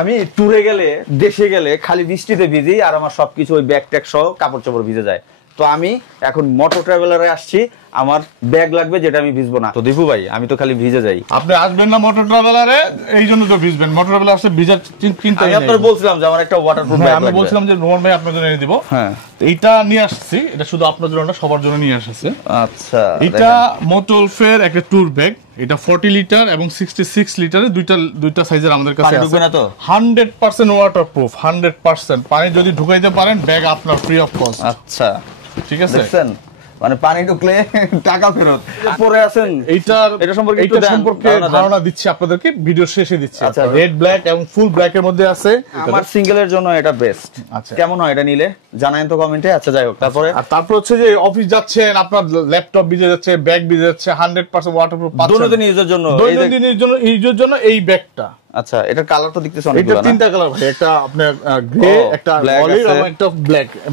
আমি ট্যুরে গেলে দেশে গেলে খালি বৃষ্টিতে ভিজি আর আমার সবকিছু ওই ব্যাগ ট্যাগ সহ কাপড় চোপড় ভিজে যায়। তো আমি এখন মোটর ট্রাভেলারে আসছি, আমার ব্যাগ লাগবে যেটা আমি ভিজবো না। তো দীপু ভাই আমি তো খালি ভিজে যাই। আপনি আসবেন না মোটর ট্রাভেলারে, এই জন্য তো ভিজবেন। মোটর ট্রাভেলার আসলে ভিজার চিন্তা আমি আপনার বলছিলাম যে আমার একটা ওয়াটারপ্রুফ ব্যাগ লাগবে। আমি বলছিলাম যে রোমান ভাই আপনার জন্য এনে দিব। হ্যাঁ, এইটা নিয়ে আসছি, এটা শুধু আপনার জন্য না, সবার জন্য নিয়ে আসছে। আচ্ছা, এটা মোটলফের একটা ট্যুর ব্যাগ। এটা 40 লিটার এবং 66 লিটারের দুইটা সাইজের আমাদের কাছে আছে। ঢুকবে না তো? 100% ওয়াটারপ্রুফ, 100%। পানি যদি ঢুকাইতে পারেন ব্যাগ আপনার ফ্রি অফ কস্ট। আচ্ছা, ঠিক আছে। দেখছেন মানে পানি ঢুকলে টাকা ফেরত। পরে আছেন এটা সম্পর্কে ধারণা দিচ্ছি আপনাদেরকে, ভিডিও শেষে দিচ্ছি। আচ্ছা, রেড ব্ল্যাক এবং ফুল ব্ল্যাক এর মধ্যে আছে। আমার সিঙ্গেলের জন্য এটা বেস্ট। আচ্ছা, কেমন হয় এটা নিলে জানায়েন তো কমেন্টে। আচ্ছা যাই হোক, তারপর হচ্ছে যে অফিস যাচ্ছেন, আপনার ল্যাপটপ ভিজে যাচ্ছে, ব্যাগ ভিজে যাচ্ছে, 100% ওয়াটারপ্রুফ পাচ্ছেন দৈনন্দিন ইউজের জন্য এই ব্যাগটা। আচ্ছা, এটার কালার তো দেখতেছ অনেকগুলো না? এটা তিনটা কালার ভাই, একটা আপনার গ্রে, একটা অলিভ এবং একটা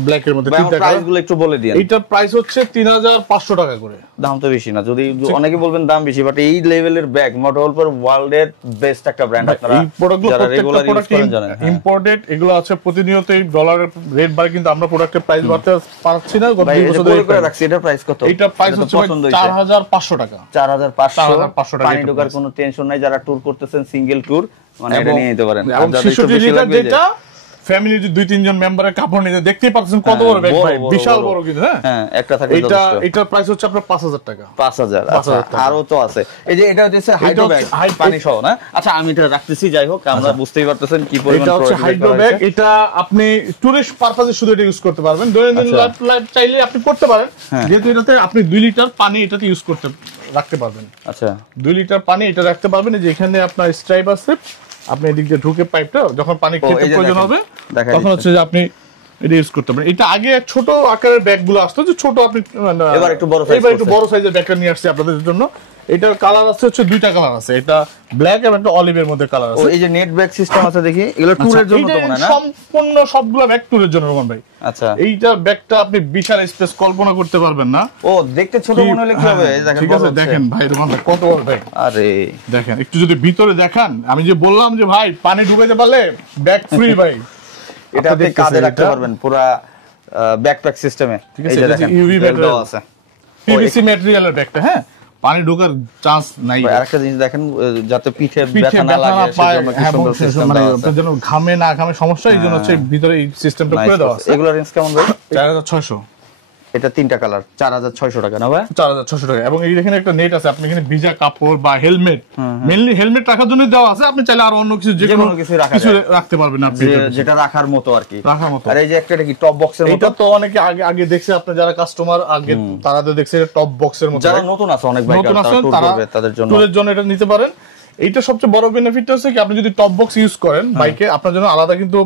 ব্ল্যাক এর মধ্যে তিনটা কালার। প্রাইসগুলো একটু বলে দিন। এটার প্রাইস হচ্ছে 3500 টাকা করে। দাম তো বেশি না, যদি অনেকে বলবেন দাম বেশি, বাট এই লেভেলের ব্যাগ মোটরওয়াল ওয়ার্ল্ড এর বেস্ট একটা ব্র্যান্ড। আপনারা এই প্রোডাক্টগুলো প্রত্যেকটা প্রোডাক্ট ইম্পোর্টেড, এগুলো আছে প্রতিনিয়ত এই ডলারের রেট বাড়ে, কিন্তু আমরা প্রোডাক্টের প্রাইস বাড়তে পারছি না। গত 2 বছর ধরে করে রাখছি। এটার প্রাইস কত? এটা প্রাইস হচ্ছে 4500 টাকা। 4500 টাকা। পানি ঢোকার কোনো টেনশন নাই। যারা ট্যুর করতেছেন সিঙ্গেল ট্যুর, মানে এটা নিয়ে নিতে পারেন। এবং 66 লিটার যেটা ফ্যামিলি 2-3 জন মেম্বারের কাপড় নিতে, দেখতেই পাচ্ছেন কত বড় ব্যাগ ভাই, বিশাল বড় কিন্তু। হ্যাঁ, একটা থাকে যথেষ্ট। এটার প্রাইস হচ্ছে আপনার 5000 টাকা। 5000। আচ্ছা, আরো তো আছে। এই যে এটা হচ্ছে হাইড্রো ব্যাগ, পানি সহ না? আচ্ছা, আমি এটা রাখতেছি। যাই হোক, আমরা বুঝতেই পারতেছেন কি পরিমাণ। এটা হচ্ছে হাইড্রো ব্যাগ। এটা আপনি টুরিস্ট পারপাসে শুধু এটা ইউজ করতে পারবেন, দৈনন্দিন লাইফ চাইলে আপনি করতে পারেন, যেহেতু এটাতে আপনি 2 লিটার পানি এটাতে ইউজ করতে রাখতে পারবেন। আচ্ছা, 2 লিটার পানি এটা রাখতে পারবেন। যে এখানে আপনার স্ট্রাইপ আছে, আপনি এদিক দিয়ে ঢুকে পাইপটা যখন পানি খেতে প্রয়োজন হবে তখন হচ্ছে যে আপনি এটা ইউজ করতে পারেন। এটা আগে ছোট আকারের ব্যাগগুলো আসতো, যে ছোট, আপনি এবার একটু বড় সাইজের ব্যাগটা নিয়ে আসছি আপনাদের জন্য। এটার কালার আছে হচ্ছে দুইটা কালার আছে, এটা ব্ল্যাক এবং একটা অলিভের মধ্যে কালার আছে। এই যে নেট ব্যাগ সিস্টেম আছে দেখি, এগুলো ট্যুরের জন্য তো মনে হয় না? সম্পূর্ণ সবগুলো ব্যাগ ট্যুরের জন্য রোমান ভাই। আচ্ছা, এইটা ব্যাগটা আপনি বিশাল স্পেস কল্পনা করতে পারবেন না। ও দেখতে ছোট মনে হলে কি হবে? দেখেন, ঠিক আছে, দেখেন ভাই রোমান ভাই কত বড় ব্যাগ। আরে দেখেন, একটু যদি ভিতরে দেখান, আমি যে বললাম যে ভাই পানি ঢুকাইতে পারলে ব্যাগ ফ্রি ভাই। এটা আপনি কাঁধে রাখতে পারবেন পুরো ব্যাকপ্যাক সিস্টেমে। এই যে দেখেন ইউভি ব্যাগ আছে, পিভিসি ম্যাটেরিয়ালের ব্যাগটা। হ্যাঁ, পানি ঢোকার চান্স নাই। আরেকটা জিনিস দেখেন, যাতে পিঠে ব্যথা না লাগে সেজন্য কি সুন্দর সিস্টেম দেওয়া আছে। যেন ঘামে না ঘামে সমস্যা, এই জন্য হচ্ছে ভিতরে এই সিস্টেমটা করে দেওয়া আছে। এগুলোর রেঞ্জ কেমন ভাই? 4600। এটা তিনটা কালার, 4600 টাকা না ভাই? 4600 টাকা। এবং এই দেখেন একটা নেট আছে, আপনি এখানে ভিজা কাপড় বা হেলমেট, মেইনলি হেলমেট রাখার জন্য দেওয়া আছে। আপনি চাইলে আর অন্য কিছু যে কোনো কিছু রাখতে পারবেন, আপনি যেটা রাখার মতো আর কি, রাখার মতো। আর এই যে একটা কি টপ বক্সের মতো, এটা তো অনেকে আগে দেখছে, আপনি যারা কাস্টমার আগে তারা তো দেখছে এটা টপ বক্সের মতো। যারা নতুন আছে, অনেক ভাই তাদের জন্য টুরের জন্য এটা নিতে পারেন। এইটা সবচেয়ে বড় বেনিফিটটা হচ্ছে কি, আপনি যদি টপ বক্স ইউজ করেন বাইকে, আপনার জন্য আলাদা কিন্তু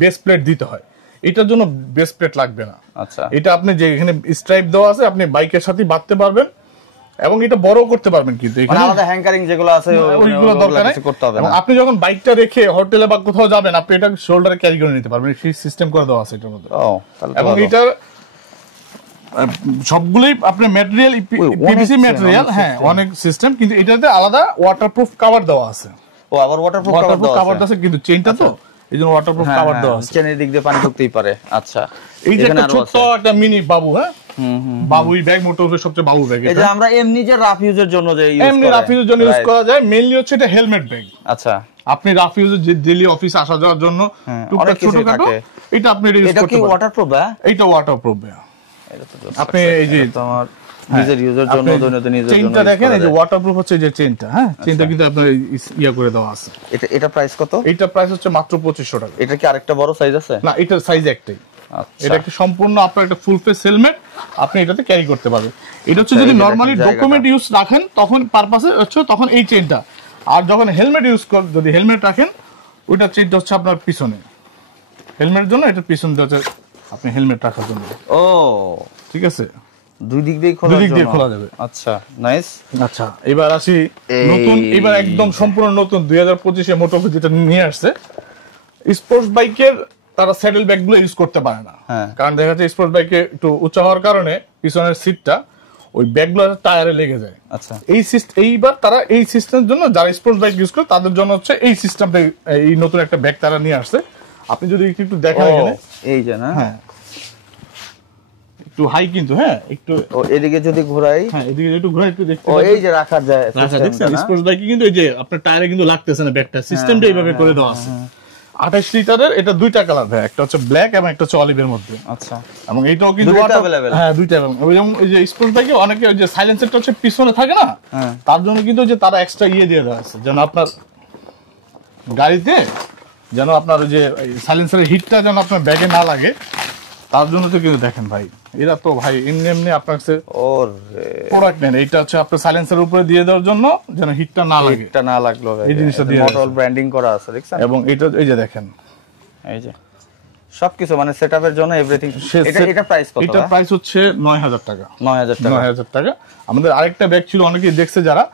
বেস প্লেট দিতে হয়। এটার জন্য বেস প্লেট লাগবে না। আচ্ছা, এটা আপনি যে এখানে স্ট্রাইপ দেওয়া আছে, আপনি বাইকের সাথে বাঁধতে পারবেন এবং এটা বড় করতে পারবেন। কিন্তু এখানে আলাদা হ্যাঙ্কারিং যেগুলো আছে ওইগুলো দরকার নেই, করতে হবে না। আপনি যখন বাইকটা রেখে হোটেলে বা কোথাও যাবেন, আপনি এটা শোল্ডারে ক্যারি করে নিতে পারবেন। সেই সিস্টেম করে দেওয়া আছে এটার মধ্যে। এবং এটা সবগুলোই আপনার ম্যাটেরিয়াল পিভিসি ম্যাটেরিয়াল। হ্যাঁ, অনেক সিস্টেম, কিন্তু এটাতে আলাদা ওয়াটারপ্রুফ কভার দেওয়া আছে। ও, আবার ওয়াটারপ্রুফ কভার আছে, কিন্তু চেইনটা তো এইজন্য ওয়াটারপ্রুফ কভার দেওয়া আছে। চেনের দিক দিয়ে পানি ঢুকতেই পারে। আচ্ছা, এই যে একটা ছোট একটা মিনি বাবু, হ্যাঁ বাবুই ব্যাগ, মোটরওয়েলের সবচেয়ে বাবু ব্যাগ। এই যে আমরা এমনি যে রাফ ইউজের জন্য যে ইউজ করা যায়, মেইনলি হচ্ছে এটা হেলমেট ব্যাগ। আচ্ছা, আপনি রাফ ইউজের যে ডেইলি অফিস আসা যাওয়ার জন্য টুকটাক ছোটখাটো, এটা আপনি ইউজ করতে পারেন। এটা কি ওয়াটারপ্রুফ? এটা ওয়াটারপ্রুফ ব্যাগ। আপনি এই যে তোমার নিজের ইউজার জন্য, দৈনন্দিন ইউজার জন্য চেইনটা দেখেন, এই যে ওয়াটারপ্রুফ হচ্ছে যে চেইনটা। হ্যাঁ, চেইনটা কিন্তু আপনার ইয়া করে দেওয়া আছে। এটা প্রাইস কত? এটা প্রাইস হচ্ছে মাত্র 2500 টাকা। এটা কি আরেকটা বড় সাইজ আছে? না, এটা সাইজ একটাই। এটা একটা সম্পূর্ণ আপনার একটা ফুল ফেস হেলমেট, আপনি এটাতে ক্যারি করতে পারবেন। এটা হচ্ছে যদি নরমালি ডকুমেন্ট ইউজ রাখেন তখন পারপাসে হচ্ছে তখন এই চেইনটা, আর যখন হেলমেট ইউজ করেন, যদি হেলমেট রাখেন ওইটা চেইনটা হচ্ছে আপনার পিছনে, হেলমেটের জন্য এটা পিছনে হচ্ছে আপনি হেলমেট রাখার জন্য। ও, ঠিক আছে, দুই দিক দিয়ে খোলা যাবে। আচ্ছা, নাইস। আচ্ছা, এবার আসি নতুন, এবার একদম সম্পূর্ণ নতুন 2025 এ মোটর যেটা নিয়ে আসছে। স্পোর্টস বাইকের তারা স্যাডেল ব্যাগগুলো ইউজ করতে পারে না, কারণ দেখা যাচ্ছে স্পোর্টস বাইকে একটু উঁচা হওয়ার কারণে পিছনের সিটটা ওই ব্যাগগুলো টায়ারে লেগে যায়। আচ্ছা, এই সিস্টেম এইবার তারা এই সিস্টেমের জন্য যারা স্পোর্টস বাইক ইউজ করে তাদের জন্য হচ্ছে এই সিস্টেমটা, এই নতুন একটা ব্যাগ তারা নিয়ে আসছে। আপনি যদি একটু দেখেন এখানে, এই যে না, হ্যাঁ একটু হাই কিন্তু, হ্যাঁ একটু এদিকে যদি ঘোরাই, হ্যাঁ এদিকে একটু ঘোরা, একটু দেখতে এই যে রাখা যায় স্পোর্টস বাইকে কিন্তু এই যে আপনার টায়ারে কিন্তু লাগতেছে না ব্যাগটা, সিস্টেমটা এইভাবে করে দেওয়া আছে। 28 লিটারের, এটা দুইটা কালার ভাই, একটা হচ্ছে ব্ল্যাক এবং একটা হচ্ছে অলিভের মধ্যে। আচ্ছা, এবং এইটাও কিন্তু হ্যাঁ দুইটা, এবং এই যে স্পোর্টস বাইকে অনেকে ওই যে সাইলেন্সারটা হচ্ছে পিছনে থাকে না, তার জন্য কিন্তু যে তারা এক্সট্রা দিয়ে দেওয়া আছে যেন আপনার গাড়িতে যেন আপনার ওই যে সাইলেন্সারের হিটটা যেন আপনার ব্যাগে না লাগে, তার জন্য তো কিন্তু দেখেন ভাই এরা তো ভাই এমনি আপনার কাছে প্রোডাক্ট নেন, এইটা হচ্ছে আপনার সাইলেন্সারের উপরে দিয়ে দেওয়ার জন্য যেন হিটটা না লাগে, হিটটা না লাগলো এই জিনিসটা দিয়ে মডেল ব্র্যান্ডিং করা আছে দেখছেন। এবং এটা এই যে দেখেন, এই যে সবকিছু মানে সেটআপের জন্য এভরিথিং। এটা প্রাইস কত? এটা প্রাইস হচ্ছে 9000 টাকা। 9000 টাকা। আমাদের আরেকটা ব্যাগ ছিল, অনেকেই দেখছে যারা,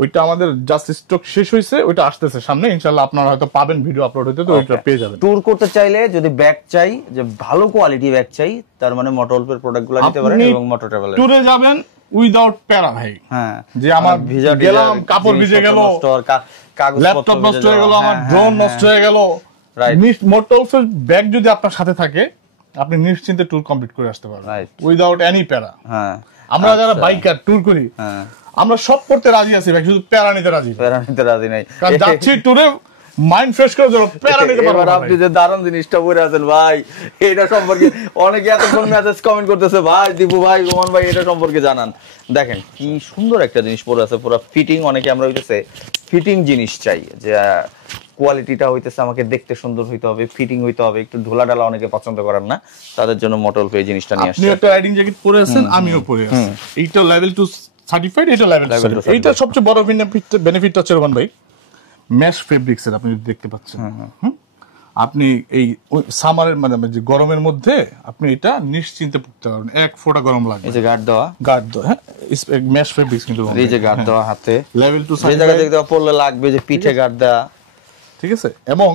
ওইটা আমাদের জাস্ট স্টক শেষ হয়েছে, ওইটা আসতেছে সামনে, ইনশাআল্লাহ আপনারা হয়তো পাবেন, ভিডিও আপলোড হইতে তো ওইটা পেয়ে যাবেন। ট্যুর করতে চাইলে যদি ব্যাগ চাই, যে ভালো কোয়ালিটি ব্যাগ চাই, তার মানে মোটরওয়েলের প্রোডাক্টগুলো নিতে পারেন এবং মোটর ট্রাভেলার। ট্যুরে যাবেন উইদাউট প্যারা ভাই, হ্যাঁ যে আমার ভিজা গেলাম, কাপড় ভিজে গেল, কাগজ ল্যাপটপ নষ্ট হয়ে গেল, আমার ড্রোন নষ্ট হয়ে গেল, মোটরওয়েলের ব্যাগ যদি আপনার সাথে থাকে আপনি নিশ্চিন্তে ট্যুর কমপ্লিট করে আসতে পারবেন উইদাউট এনি প্যারা। হ্যাঁ, আমরা যারা বাইকার ট্যুর করি, আমরা সব করতে রাজি আছি ভাই, শুধু প্যারা নিতে রাজি নাই। কারণ যাচ্ছি ট্যুরে মাইন্ড ফ্রেশ করার জন্য, প্যারা নিতে পারবো না। আপনি যে দারুণ জিনিসটা বলে আছেন ভাই, এটা সম্পর্কে অনেকে এতক্ষণ মেসেজ কমেন্ট করতেছে, ভাই দীপু ভাই, রোমান ভাই এটা সম্পর্কে জানান। দেখেন কি সুন্দর একটা জিনিস পরে আছে, পুরো ফিটিং। অনেকে আমরা হইতেছে ফিটিং জিনিস চাই, যে কোয়ালিটিটা হইতেছে আমাকে দেখতে সুন্দর হইতে হবে, ফিটিং হইতে হবে, একটু ঢোলা ঢালা অনেকে পছন্দ করেন না, তাদের জন্য মোটল পে জিনিসটা নিয়ে আসছে। আপনি একটা রাইডিং জ্যাকেট পরে আছেন, আমিও পরে আছি, এইটা লেভেল 2 সার্টিফাইড, এটা লেভেল 2। এইটা সবচেয়ে বড় বেনিফিট হচ্ছে রোমান ভাই, ম্যাশ ফেব্রিক্স এর আপনি দেখতে পাচ্ছেন। আপনি এই সামারের মানে যে গরমের মধ্যে আপনি এটা নিশ্চিন্তে পড়তে পারবেন, এক ফোঁটা গরম লাগবে। এই যে গার্ড দেওয়া, হ্যাঁ ম্যাশ ফেব্রিক্স কিন্তু, এই যে গার্ড দেওয়া হাতে, লেভেল 2 যে জায়গা থেকে দেওয়া পড়লে লাগবে, যে পিঠে গার্ড দেওয়া, ঠিক আছে। এবং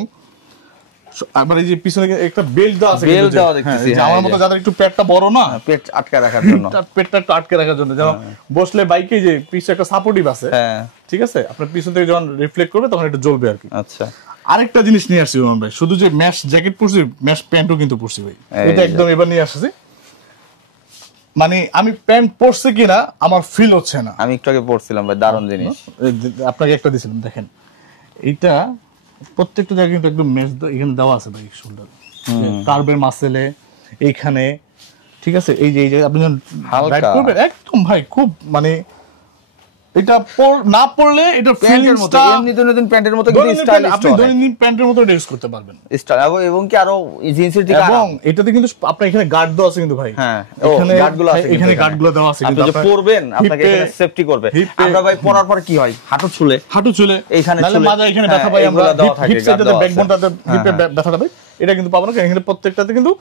আবার এই যে পিছনে একটা বেল্ট দেওয়া আছে, বেল্ট দেওয়া দেখতেছি, আমার মতো যাদের একটু পেটটা বড় না, পেট আটকে রাখার জন্য, পেটটা একটু আটকে রাখার জন্য, যেন বসলে বাইকে যে পিছে একটা সাপোর্টিভ আছে, হ্যাঁ ঠিক আছে, আপনার পিছন থেকে যখন রিফ্লেক্ট করবে তখন এটা জ্বলবে আর কি। আচ্ছা, আরেকটা জিনিস নিয়ে আসছি রোমান ভাই, শুধু যে ম্যাশ জ্যাকেট পরছি, ম্যাশ প্যান্টও কিন্তু পরছি ভাই, এটা একদম এবার নিয়ে আসছি। মানে আমি প্যান্ট পরছি কিনা আমার ফিল হচ্ছে না, আমি একটু আগে পরছিলাম ভাই, দারুণ জিনিস, আপনাকে একটা দিয়েছিলাম, দেখেন এইটা প্রত্যেকটা জায়গায় কিন্তু একদম ম্যাচ এখানে দেওয়া আছে ভাই, শোল্ডার কার্বের মাসেলে এইখানে, ঠিক আছে। এই যে আপনি যখন রাইড করবেন একদম ভাই খুব মানে এটা না পড়লে এটা প্যান্টের মতো, এমনি দৈনন্দিন প্যান্টের মতো কিন্তু স্টাইলিশ, আপনি দৈনন্দিন প্যান্টের মতো ইউজ করতে পারবেন স্টাইল, এবং কি আরো জিন্সের থেকে, এবং এটাতে কিন্তু আপনার এখানে গার্ড দেওয়া আছে কিন্তু ভাই, হ্যাঁ এখানে গার্ডগুলো আছে, এখানে গার্ডগুলো দেওয়া আছে, আপনি যে পরবেন আপনাকে এখানে সেফটি করবে। আমরা ভাই পরার পর কি হয়, হাঁটু চুলে এইখানে নালে মাজা এখানে ব্যথা পাই আমরা, হিপ সাইডে ব্যাকবোনটাতে হিপে ব্যথাটা পাই, এটা কিন্তু পাবো না, এখানে প্রত্যেকটাতে কিন্তু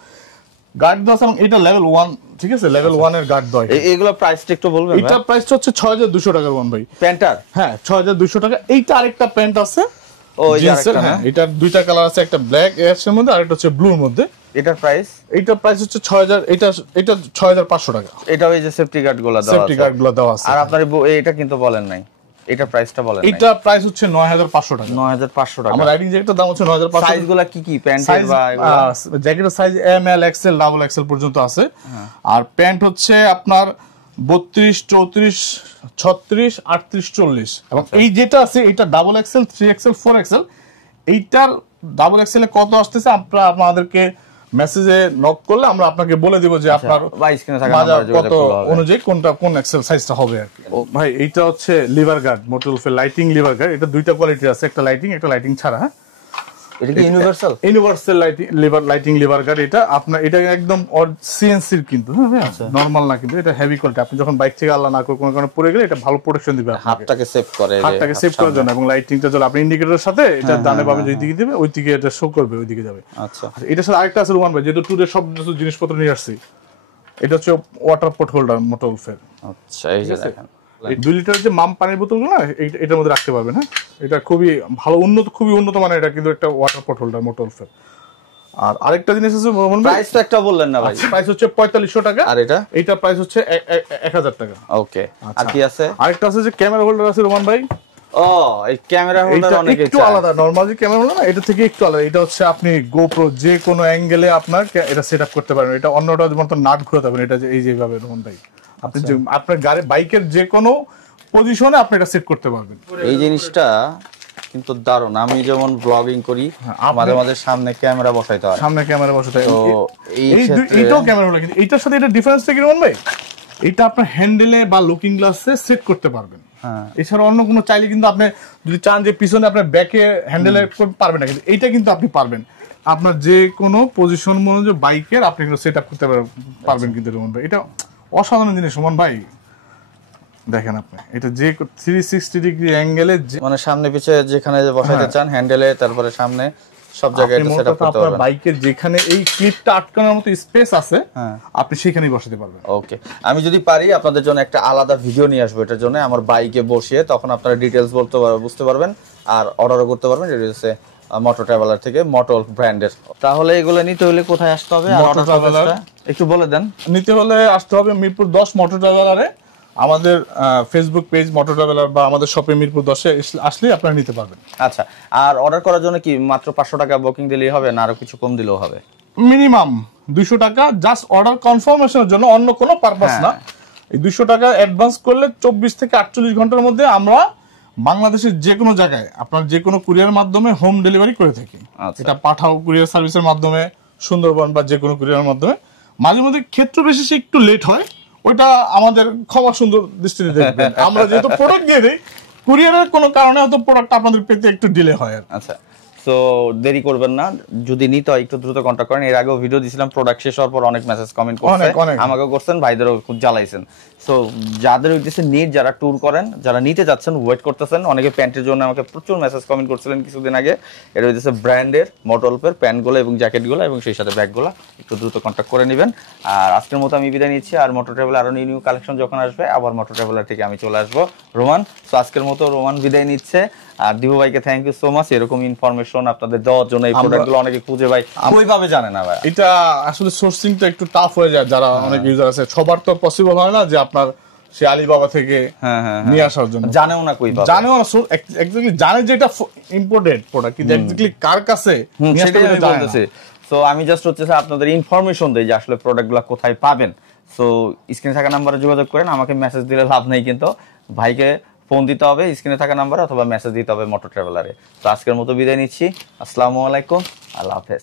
গার্ড দেওয়া আছে, এবং এটা লেভেল 1, ঠিক আছে, লেভেল 1 এর গার্ড দেওয়া। এগুলো প্রাইসটা একটু বলবেন? এটা প্রাইসটা হচ্ছে 6200 টাকা ওয়ান ভাই, প্যান্টার, হ্যাঁ 6200 টাকা। এইটা আরেকটা প্যান্ট আছে, ও এই আরেকটা, হ্যাঁ এটার দুইটা কালার আছে, একটা ব্ল্যাক এর মধ্যে আর একটা হচ্ছে ব্লুর মধ্যে। এটার প্রাইস, এইটার প্রাইস হচ্ছে 6000, এটা 6500 টাকা। এটা ওই যে সেফটি গার্ডগুলো দেওয়া আছে, সেফটি গার্ডগুলো দেওয়া আছে। আর আপনার এটা কিন্তু বলেন নাই, এটা প্রাইসটা বলেন নাই। এটা প্রাইস হচ্ছে 9500 টাকা। 9500 টাকা। আমার রাইডিং জ্যাকেটের দাম হচ্ছে 9500। সাইজগুলো কি কি প্যান্টের বা জ্যাকেটের size M L XL double XL পর্যন্ত আছে। আর প্যান্ট হচ্ছে আপনার 32 34 36 38 40। এবং এই যেটা আছে এটা ডাবল এক্সএল 3 এক্সএল 4 এক্সএল। এইটার ডাবল এক্সএল এ কত আসতেছে আপনারা আমাদেরকে মেসেজে নক করলে আমরা আপনাকে বলে দিব যে আপনার 22 কিনা থাকা নাম্বার কত অনুযায়ী কোন এক্সেল সাইজটা হবে আর কি। ভাই এইটা হচ্ছে লিভার গার্ড, মোটরওয়েলের লাইটিং লিভার গার্ড। এটা দুইটা কোয়ালিটি আছে, একটা লাইটিং ছাড়া। হ্যাঁ, এটা কি ইউনিভার্সাল লাইটিং লিভার গার্ড। এটা আপনার এটা একদম সিএনসি কিন্তু, হ্যাঁ নরমাল না, কিন্তু এটা হেভি কোয়ালিটি। আপনি যখন বাইক থেকে আল্লাহ না করে কোনো কারণে পড়ে গেলে এটা ভালো প্রোটেকশন দিবে, হাতটাকে সেভ করার জন্য। এবং লাইটিংটা জ্বলে, আপনি ইন্ডিকেটরের সাথে এটা ডানে বামে যেই দিকে দিবে ওই দিকে এটা শো করবে, ওই দিকে যাবে। আচ্ছা, এটার সাথে আরেকটা আছে রোমান ভাই, যেহেতু ট্যুরে সব জিনিসপত্র নিয়ে আসছি, এটা হচ্ছে ওয়াটার পট হোল্ডার মোটরওয়েলের। আচ্ছা, এই যে দেখেন 2 লিটারের যে মাম পানির বোতলগুলো না এটার মধ্যে রাখতে পারবেন। হ্যাঁ, এটা খুবই ভালো, খুবই উন্নত মানের। এটা কিন্তু একটা ওয়াটার পট হোল্ডার মোটরওয়েলের। আর আরেকটা জিনিস আছে মোহন ভাই, প্রাইস তো একটা বললেন না ভাই। প্রাইস হচ্ছে 4500 টাকা। আর এটা প্রাইস হচ্ছে 1000 টাকা। ওকে, আর কি আছে? আরেকটা আছে যে ক্যামেরা হোল্ডার আছে রোমান ভাই। ও, এই ক্যামেরা হোল্ডার অনেক একটু আলাদা, নরমাল যে ক্যামেরা হোল্ডার না, এটা থেকে একটু আলাদা। এটা হচ্ছে আপনি গোপ্রো যে কোনো অ্যাঙ্গেলে আপনার এটা সেটআপ করতে পারবেন। এটা অন্যটার মতো নাট ঘোরাতে পারবেন। এটা এই যেভাবে রোমান ভাই, আপনি আপনার গাড়ি বাইকের যে কোনো পজিশনে আপনি এটা সেট করতে পারবেন। এই জিনিসটা কিন্তু দারুণ। আমি যেমন ব্লগিং করি, মাঝে মাঝে সামনে ক্যামেরা বসাইতে হয়, সামনে ক্যামেরা বসাতে হয়। তো এইটাও ক্যামেরা হোল্ডার, কিন্তু এইটার সাথে এটা ডিফারেন্স কি রোমান ভাই, এটা আপনার হ্যান্ডেলে বা লুকিং গ্লাসে সেট করতে পারবেন। এছাড়া অন্য কোনো চাইলে কিন্তু আপনি যদি চান যে পিছনে আপনার ব্যাকে হ্যান্ডেলে পারবেন না, কিন্তু এইটা কিন্তু আপনি পারবেন। আপনার যে কোনো পজিশন অনুযায়ী বাইকের আপনি কিন্তু সেট আপ করতে পারবেন কিন্তু রোমান ভাই। এটা অসাধারণ জিনিস রোমান ভাই। দেখেন আপনি এটা যে 360 ডিগ্রি অ্যাঙ্গেলে, মানে সামনে পিছে যেখানে বসাইতে চান হ্যান্ডেলে, তারপরে সামনে সব জায়গায় এটা সেটআপ করতে পারবেন। বাইকের যেখানে এই ক্লিপটা আটকানোর মতো স্পেস আছে, আপনি সেখানেই বসাতে পারবেন। ওকে, আমি যদি পারি আপনাদের জন্য একটা আলাদা ভিডিও নিয়ে আসবো এটার জন্য, আমার বাইকে বসিয়ে, তখন আপনারা ডিটেইলস বুঝতে পারবেন আর অর্ডারও করতে পারবেন। এটা হচ্ছে মোটর ট্রাভেলার থেকে, মোটর ব্র্যান্ডের। তাহলে এগুলো নিতে হলে কোথায় আসতে হবে আর অর্ডার প্রসেসটা একটু বলে দেন। নিতে হলে আসতে হবে মিরপুর 10 মোটর ট্রাভেলারে। আমাদের ফেসবুক পেজ মোটর ট্রাভেলার বা আমাদের শপে মিরপুর 10-এ আসলে আপনারা নিতে পারবেন। আচ্ছা, আর অর্ডার করার জন্য কি মাত্র 500 টাকা বুকিং দিলেই হবে না আরো কিছু কম দিলেও হবে? মিনিমাম 200 টাকা জাস্ট অর্ডার কনফার্মেশনের জন্য, অন্য কোনো পারপাস না। এই 200 টাকা অ্যাডভান্স করলে 24 থেকে 48 ঘন্টার মধ্যে আমরা বাংলাদেশের যে কোনো জায়গায় আপনার যে কোনো কুরিয়ার মাধ্যমে হোম ডেলিভারি করে থাকি। এটা পাঠাও কুরিয়ার সার্ভিসের মাধ্যমে, সুন্দরবন বা যে কোনো কুরিয়ার মাধ্যমে। মাঝে মধ্যে ক্ষেত্র বিশেষে একটু লেট হয়, ওইটা আমাদের ক্ষমা সুন্দর দৃষ্টিতে দেখবেন। আমরা যেহেতু প্রোডাক্ট দিয়ে দিই, কুরিয়ারের কোনো কারণে হয়তো প্রোডাক্ট আপনাদের পেতে একটু ডিলে হয়। আচ্ছা, তো দেরি করবেন না, যদি নিতে হয় একটু দ্রুত কন্টাক্ট করেন। এর আগেও ভিডিও দিয়েছিলাম, প্রোডাক্ট শেষ হওয়ার পর অনেক মেসেজ কমেন্ট করছে, আমাকেও করছেন, ভাইদেরও খুব জ্বালাইছেন। সো যাদের উদ্দেশ্যে নিট, যারা ট্যুর করেন, যারা নিতে যাচ্ছেন, ওয়েট করতেছেন, অনেকে প্যান্টের জন্য আমাকে প্রচুর মেসেজ কমেন্ট করছিলেন কিছুদিন আগে। এর উদ্দেশ্যে ব্র্যান্ডের মোটরপের প্যান্টগুলো এবং জ্যাকেটগুলো এবং সেই সাথে ব্যাগগুলো একটু দ্রুত কন্টাক্ট করে নেবেন। আর আজকের মতো আমি বিদায় নিচ্ছি, আর মোটর ট্রাভেলার আরো নিউ কালেকশন যখন আসবে আবার মোটর ট্রাভেলার থেকে আমি চলে আসবো রোমান। সো আজকের মতো রোমান বিদায় নিচ্ছে। আর দিবু ভাইকে থ্যাংক ইউ সো মাচ, এরকম ইনফরমেশন আপনাদের দেওয়ার জন্য। এই প্রোডাক্টগুলো অনেকে খুঁজে ভাই ওইভাবে জানে না ভাই, এটা আসলে সোর্সিংটা একটু টাফ হয়ে যায়। যারা অনেক ইউজার আছে, সবার তো পসিবল হয় না যে আপনার সে আলিবাবা থেকে নিয়ে আসার জন্য, জানেও না কই পাবে, জানেও না এক্স্যাক্টলি, জানে যে এটা ইম্পোর্টেড প্রোডাক্ট, কিন্তু এক্স্যাক্টলি কার কাছে নিয়ে আসতে হবে জানে না। সো আমি জাস্ট হচ্ছে আপনাদের ইনফরমেশন দেই যে আসলে প্রোডাক্টগুলো কোথায় পাবেন। সো স্ক্রিনে থাকা নাম্বারে যোগাযোগ করেন, আমাকে মেসেজ দিলে লাভ নেই, কিন্তু ভাইকে ফোন দিতে হবে স্ক্রিনে থাকা নাম্বারে, অথবা মেসেজ দিতে হবে মোটর ট্রাভেলারে। তো আজকের মতো বিদায় নিচ্ছি, আসসালামু আলাইকুম, আল্লাহ হাফেজ।